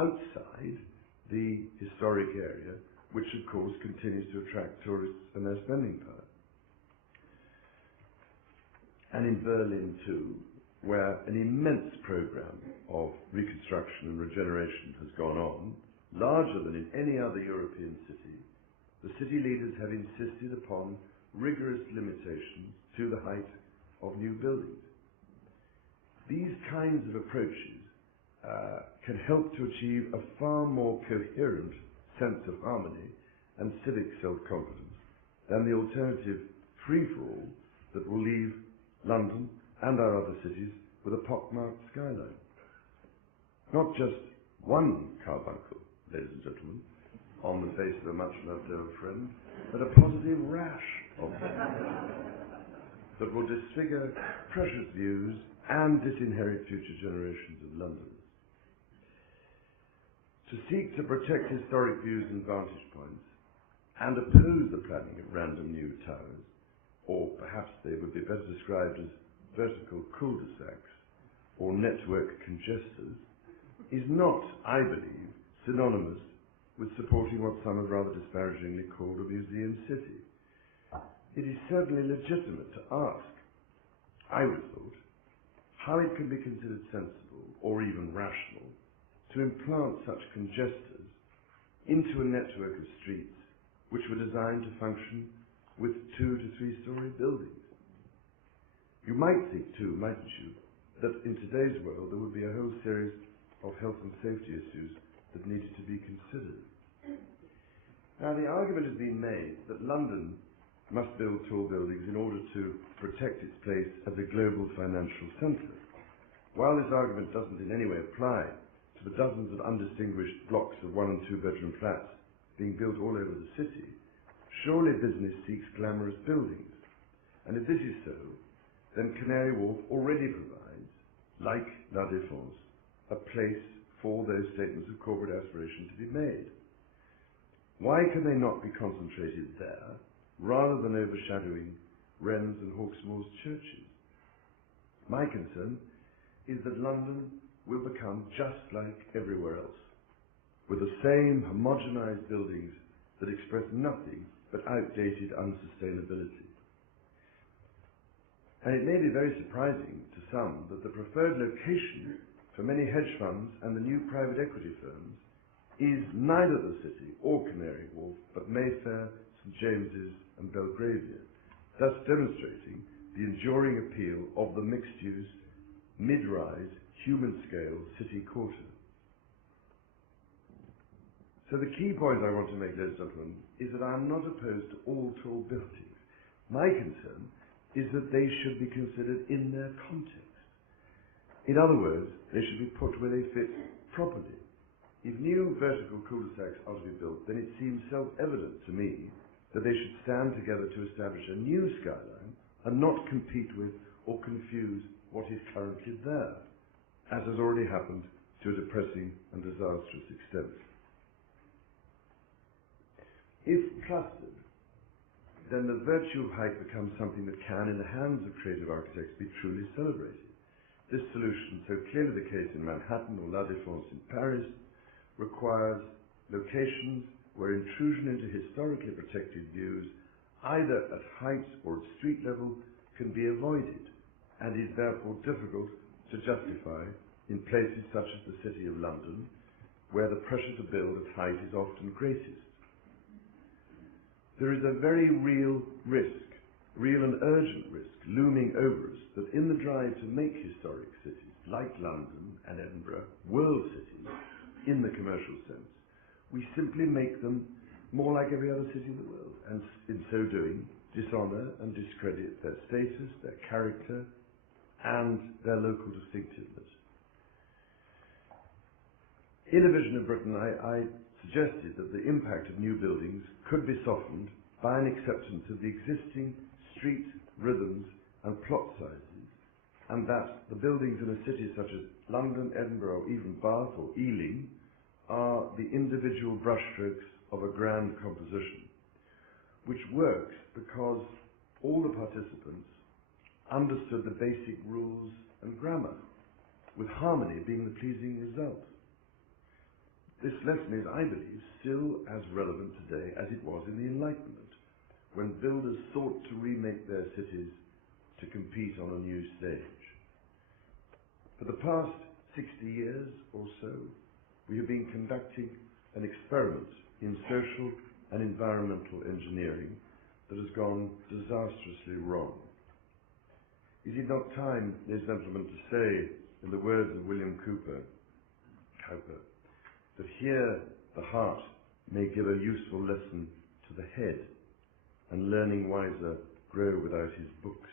outside the historic area, which of course continues to attract tourists and their spending power. And in Berlin too, where an immense program of reconstruction and regeneration has gone on, larger than in any other European city, the city leaders have insisted upon rigorous limitations to the height of new buildings. These kinds of approaches can help to achieve a far more coherent sense of harmony and civic self-confidence than the alternative free-for-all that will leave London and our other cities with a pockmarked skyline. Not just one carbuncle, ladies and gentlemen, on the face of a much-loved old friend, but a positive rash of them that will disfigure precious views and disinherit future generations of Londoners. To seek to protect historic views and vantage points and oppose the planning of random new towers, or perhaps they would be better described as vertical cul-de-sacs or network congestors, is not, I believe, synonymous with supporting what some have rather disparagingly called a museum city. It is certainly legitimate to ask, I would have thought, how it can be considered sensible or even rational to implant such congestors into a network of streets which were designed to function with 2 to 3 story buildings. You might think too, mightn't you, that in today's world there would be a whole series of health and safety issues that needed to be considered. Now the argument has been made that London must build tall buildings in order to protect its place as a global financial centre. While this argument doesn't in any way apply to the dozens of undistinguished blocks of 1 and 2 bedroom flats being built all over the city, surely business seeks glamorous buildings. And if this is so, then Canary Wharf already provides, like La Défense, a place for those statements of corporate aspiration to be made. Why can they not be concentrated there, rather than overshadowing Wren's and Hawksmoor's churches? My concern is that London will become just like everywhere else, with the same homogenized buildings that express nothing but outdated unsustainability. And it may be very surprising to some that the preferred location for many hedge funds and the new private equity firms is neither the city or Canary Wharf, but Mayfair, St James's and Belgravia, thus demonstrating the enduring appeal of the mixed-use, mid-rise, human-scale city quarter. So the key point I want to make, ladies and gentlemen, is that I am not opposed to all tall buildings. My concern is that they should be considered in their context. In other words, they should be put where they fit properly. If new vertical cul-de-sacs are to be built, then it seems self-evident to me that they should stand together to establish a new skyline and not compete with or confuse what is currently there, as has already happened to a depressing and disastrous extent. If clustered, then the virtue of height becomes something that can, in the hands of creative architects, be truly celebrated. This solution, so clearly the case in Manhattan or La Défense in Paris, requires locations where intrusion into historically protected views, either at height or at street level, can be avoided, and is therefore difficult to justify in places such as the City of London, where the pressure to build at height is often greatest. There is a very real risk, real and urgent risk, looming over us that in the drive to make historic cities, like London and Edinburgh, world cities, in the commercial sense, we simply make them more like every other city in the world, and in so doing, dishonour and discredit their status, their character, and their local distinctiveness. In A Vision of Britain, I suggested that the impact of new buildings could be softened by an acceptance of the existing street rhythms and plot sizes, and that the buildings in a city such as London, Edinburgh, or even Bath or Ealing are the individual brushstrokes of a grand composition, which works because all the participants understood the basic rules and grammar, with harmony being the pleasing result. This lesson is, I believe, still as relevant today as it was in the Enlightenment, when builders sought to remake their cities to compete on a new stage. For the past 60 years or so, we have been conducting an experiment in social and environmental engineering that has gone disastrously wrong. Is it not time, ladies and gentlemen, to say, in the words of William Cowper, that here the heart may give a useful lesson to the head, and learning wiser grow without his books?